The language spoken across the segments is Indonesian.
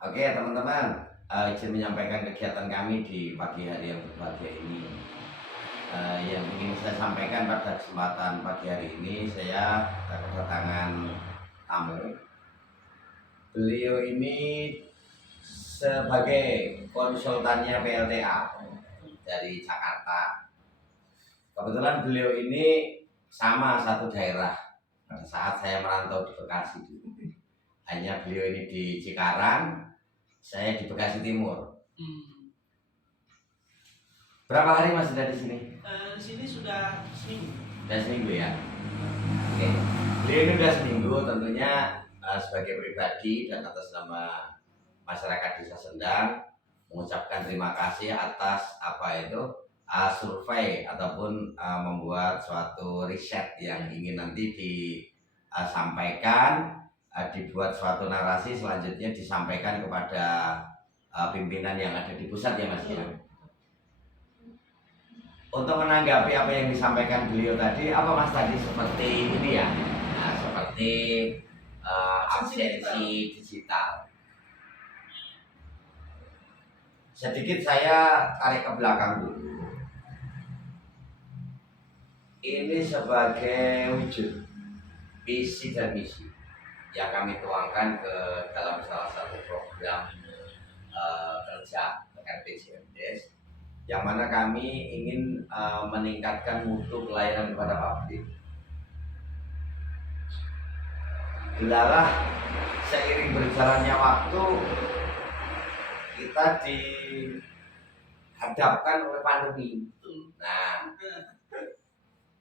Oke teman-teman, izin menyampaikan kegiatan kami di pagi hari yang berbahagia ini. Yang ingin saya sampaikan pada kesempatan pagi hari ini, saya kedatangan tamu. Beliau ini sebagai konsultannya PLTA dari Jakarta. Kebetulan beliau ini sama satu daerah pada saat saya merantau di Bekasi. Hanya beliau ini di Cikarang, saya di Bekasi Timur. Berapa hari Mas sudah di sini? Di sini sudah seminggu. Sudah seminggu ya. Oke. Beliau ini sudah seminggu, tentunya sebagai pribadi dan atas nama masyarakat Desa Sendang mengucapkan terima kasih atas survei ataupun membuat suatu riset yang ingin nanti disampaikan, dibuat suatu narasi selanjutnya disampaikan kepada pimpinan yang ada di pusat ya Mas ya. Untuk menanggapi apa yang disampaikan beliau tadi, apa Mas tadi seperti ini ya, nah, seperti absensi digital. Sedikit saya tarik ke belakang dulu. Ini sebagai wujud visi dan misi yang kami tuangkan ke dalam salah satu program kerja RPJMDes, yang mana kami ingin meningkatkan mutu pelayanan kepada publik. Dilalah seiring berjalannya waktu kita dihadapkan oleh pandemi. Nah,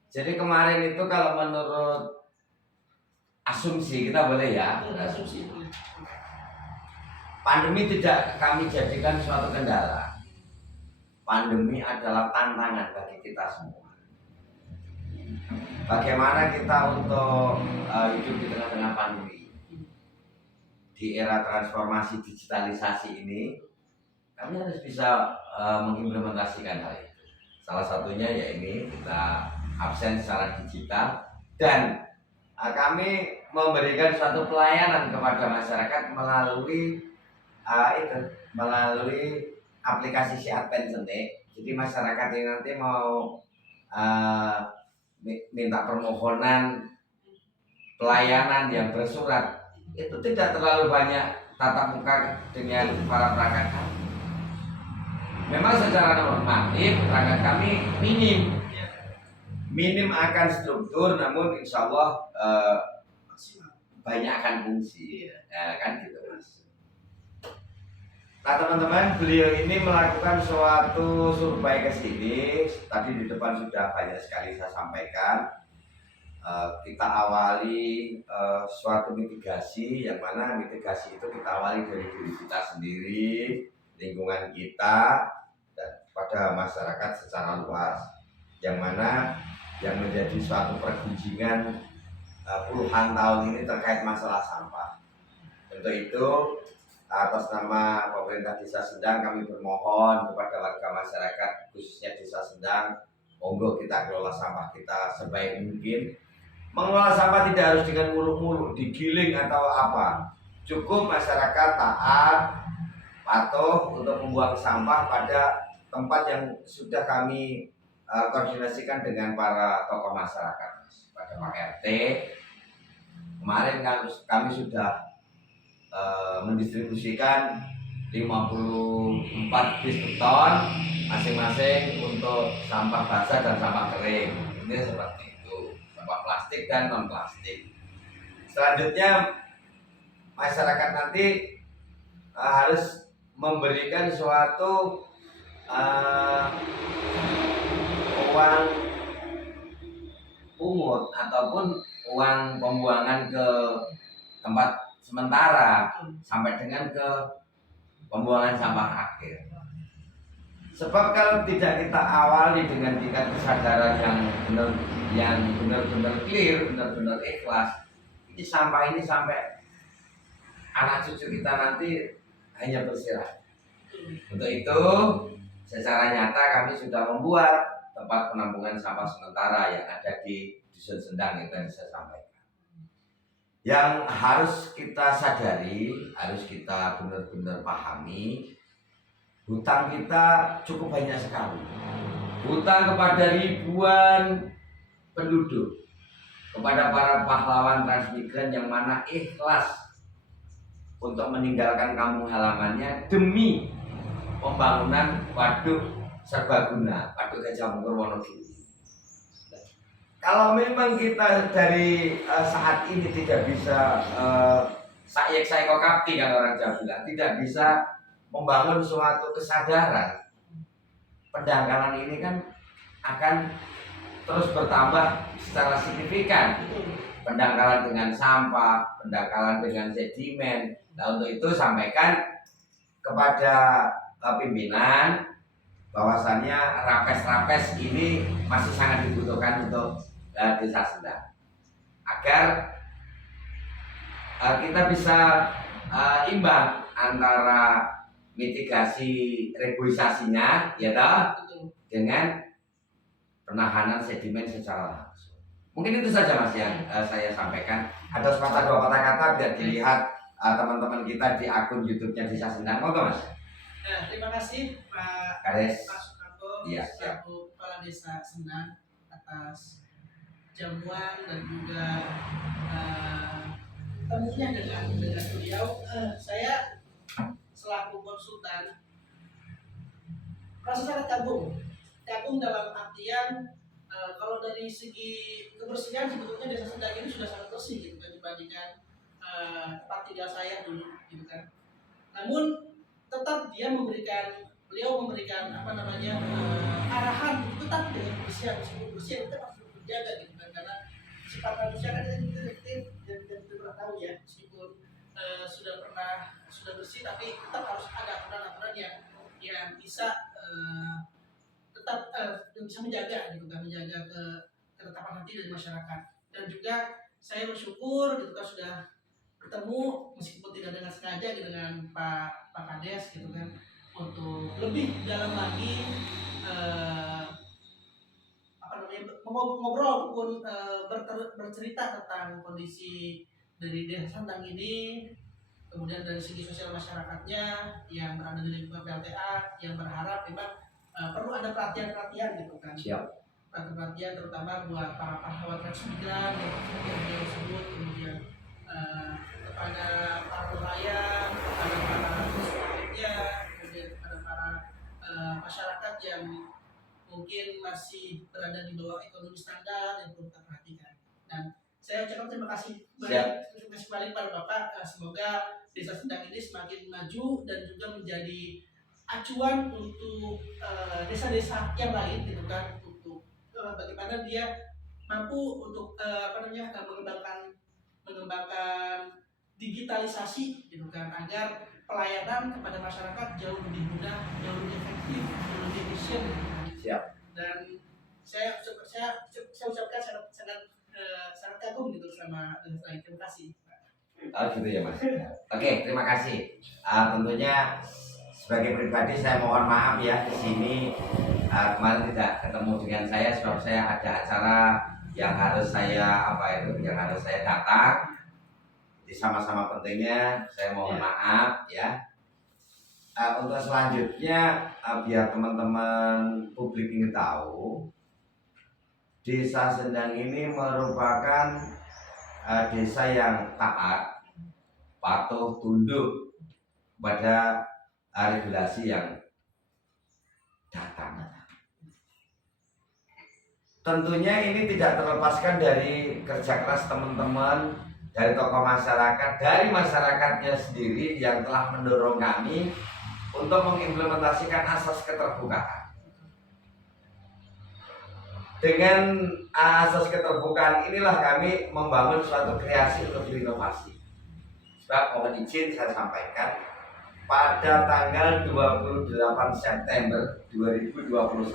jadi kemarin itu kalau menurut asumsi kita boleh ya, asumsi pandemi tidak kami jadikan suatu kendala. Pandemi adalah tantangan bagi kita semua. Bagaimana kita untuk hidup di tengah-tengah pandemi, di era transformasi digitalisasi ini, kami harus bisa mengimplementasikan hal itu. Salah satunya ya ini kita absen secara digital dan kami memberikan suatu pelayanan kepada masyarakat melalui aplikasi Si Adven Cenik. Jadi masyarakat ini nanti mau minta permohonan pelayanan yang bersurat, itu tidak terlalu banyak tatap muka dengan para perangkat kami. Memang secara normatif perangkat kami minim akan struktur, namun insya Allah banyak akan fungsi, kan gitu Mas. Nah teman-teman, beliau ini melakukan suatu survei ke sini. Tadi di depan sudah banyak sekali saya sampaikan. Kita awali suatu mitigasi, yang mana mitigasi itu kita awali dari diri kita sendiri, lingkungan kita, dan pada masyarakat secara luas, yang mana yang menjadi suatu pergunjingan puluhan tahun ini terkait masalah sampah. Untuk itu atas nama pemerintah Desa Sendang kami bermohon kepada warga masyarakat khususnya Desa Sendang, monggo kita kelola sampah kita sebaik mungkin. Mengelola sampah tidak harus dengan muluk-muluk, digiling atau apa. Cukup masyarakat taat, patuh untuk membuang sampah pada tempat yang sudah kami koordinasikan dengan para tokoh masyarakat. Pada Pak RT, kemarin kami sudah mendistribusikan 54 bis beton masing-masing untuk sampah basah dan sampah kering. Ini seperti itu, sampah plastik dan non plastik. Selanjutnya masyarakat nanti harus memberikan suatu uang pungut ataupun uang pembuangan ke tempat sementara sampai dengan ke pembuangan sampah akhir. Sebab kalau tidak kita awali dengan tingkat kesadaran yang benar-benar clear, benar-benar ikhlas, ini sampah ini sampai anak cucu kita nanti hanya bersirah. Untuk itu, secara nyata kami sudah membuat tempat penampungan sampah sementara yang ada di Dusun Sendang, yang tadi saya sampaikan. Yang harus kita sadari, harus kita benar-benar pahami, hutang kita cukup banyak sekali. Hutang kepada ribuan penduduk, kepada para pahlawan transmigran yang mana ikhlas untuk meninggalkan kampung halamannya demi pembangunan waduk serbaguna, waduk Gajah Mungkur Wonogiri. Kalau memang kita dari saat ini tidak bisa saya kokapti kan orang Jawa bilang, tidak bisa membangun suatu kesadaran, pendangkalan ini kan akan terus bertambah secara signifikan. Pendangkalan dengan sampah, pendangkalan dengan sedimen. Nah, untuk itu sampaikan kepada pimpinan bahwasannya rapes-rapes ini masih sangat dibutuhkan untuk desa Sendang, agar kita bisa imbang antara mitigasi reboisasinya ya toh dengan penahanan sedimen secara langsung. Mungkin itu saja Mas yang saya sampaikan. Ada sepatah dua patah kata biar dilihat teman-teman kita di akun YouTube-nya Desa Sendang. Monggo Mas. Terima kasih Pak Kades. Sukarto, Iya, selaku Kepala Desa Sendang, atas jamuan dan juga temunya dengan beliau. Saya selaku konsultan merasa sangat kagum dalam artian kalau dari segi kebersihan sebetulnya Desa Sendang ini sudah sangat bersih gitu kan, dibandingkan tempat tinggal saya dulu gitu kan. Namun tetap beliau memberikan arahan untuk tetap dengan kebersihan, meskipun bersih kita harus menjaga gitu kan, karena sifat manusia kan kita tidak pernah tahu ya, meskipun sudah bersih tapi tetap harus ada aturan-aturan yang bisa tetap bisa menjaga gitu kan, menjaga ketetapan hati dari masyarakat. Dan juga saya bersyukur gitu kan sudah bertemu meskipun tidak dengan sengaja gitu dengan Pak Kades gitu kan, untuk lebih dalam lagi ngobrol ataupun bercerita tentang kondisi dari Desa Sendang ini, kemudian dari segi sosial masyarakatnya yang berada di lingkungan PLTA, yang berharap memang perlu ada perhatian gitu kan. Siap. Perhatian terutama buat para pahlawan transmigran yang beliau sebut, kemudian kepada para nelayan, kepada para pekerja, kemudian kepada para masyarakat yang mungkin masih berada di bawah ekonomi standar yang perlu kita perhatikan. Dan saya ucapkan terima kasih balik pada Bapak. Semoga Desa Sendang ini semakin maju dan juga menjadi acuan untuk desa-desa yang lain gitu kan, untuk bagaimana dia mampu untuk mengembangkan digitalisasi gitu kan, agar pelayanan kepada masyarakat jauh lebih mudah, jauh lebih efektif, jauh lebih efisien gitu kan. Siap. Dan saya ucapkan sangat kagum gitu sama Desa. Terima kasih. Oh gitu ya Mas. Oke, terima kasih. Tentunya sebagai pribadi saya mohon maaf ya di sini kemarin tidak ketemu dengan saya sebab saya ada acara yang harus saya datang. Jadi sama-sama pentingnya saya mohon maaf ya. Untuk selanjutnya biar teman-teman publik ini tahu, Desa Sendang ini merupakan desa yang taat, patuh, tunduk pada regulasi yang datang. Tentunya ini tidak terlepaskan dari kerja keras teman-teman, dari tokoh masyarakat, dari masyarakatnya sendiri yang telah mendorong kami untuk mengimplementasikan asas keterbukaan. Dengan asas keterbukaan inilah kami membangun suatu kreasi untuk berinovasi. Sebab mohon izin saya sampaikan, pada tanggal 28 September 2021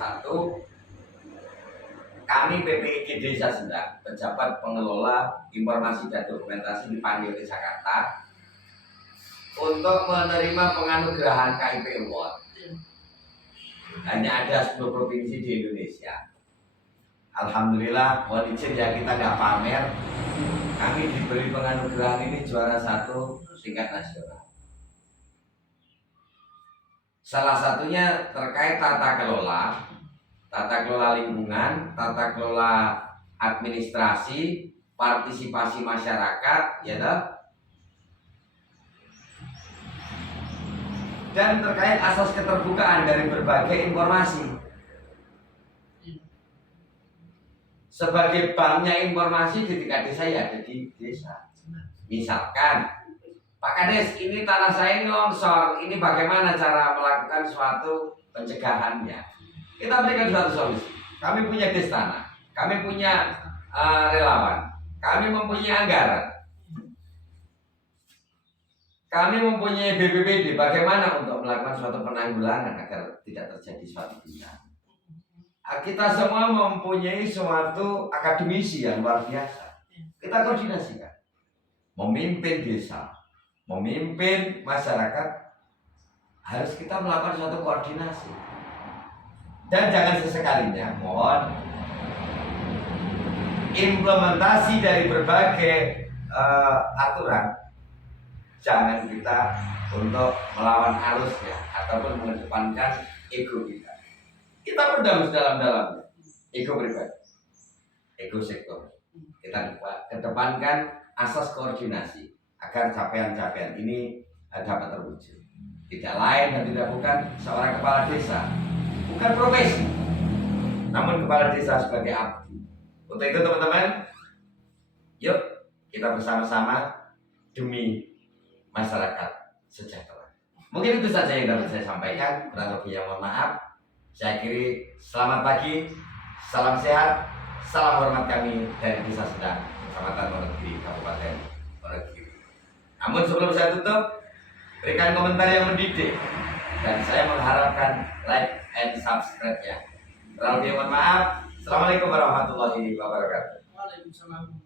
kami PPIG Desa Sendang, pejabat pengelola informasi dan dokumentasi dipanggil ke Jakarta untuk menerima penganugerahan KIP Award. Hanya ada 10 provinsi di Indonesia. Alhamdulillah, mohon izin ya kita nggak pamer. Kami diberi penganugerahan ini juara 1 tingkat nasional. Salah satunya terkait tata kelola lingkungan, tata kelola administrasi, partisipasi masyarakat, ya toh? Dan terkait asas keterbukaan dari berbagai informasi. Sebagai banknya informasi di tingkat desa ya ada di desa. Misalkan, Pak Kades, ini tanah saya ini longsor, ini bagaimana cara melakukan suatu pencegahannya? Kita berikan suatu solusi. Kami punya des tanah, kami punya relawan, kami mempunyai anggaran, kami mempunyai BPBD. Bagaimana untuk melakukan suatu penanggulangan agar tidak terjadi suatu bencana? Kita semua mempunyai suatu akademisi yang luar biasa. Kita koordinasikan, memimpin desa, memimpin masyarakat, harus kita melakukan suatu koordinasi. Dan jangan sesekalinya, mohon, implementasi dari berbagai aturan, jangan kita untuk melawan arusnya ataupun mengedepankan ego kita. Kita pendam sedalam-dalamnya ego pribadi, ego sektor. Kita kedepankan asas koordinasi agar capaian-capaian ini dapat terwujud. Tidak lain dan tidak bukan seorang kepala desa, bukan profesi, namun kepala desa sebagai abdi. Untuk itu teman-teman, yuk kita bersama-sama demi masyarakat sejahtera. Mungkin itu saja yang dapat saya sampaikan. Kurang lebih mohon maaf. Saya akhiri, selamat pagi, salam sehat, salam hormat kami dari Desa Sedang, Kecamatan Wonogiri, Kabupaten Wonogiri. Namun sebelum saya tutup, berikan komentar yang mendidik dan saya mengharapkan like and subscribe-nya. Kurang lebih mohon maaf. Assalamualaikum warahmatullahi wabarakatuh. Waalaikumsalam.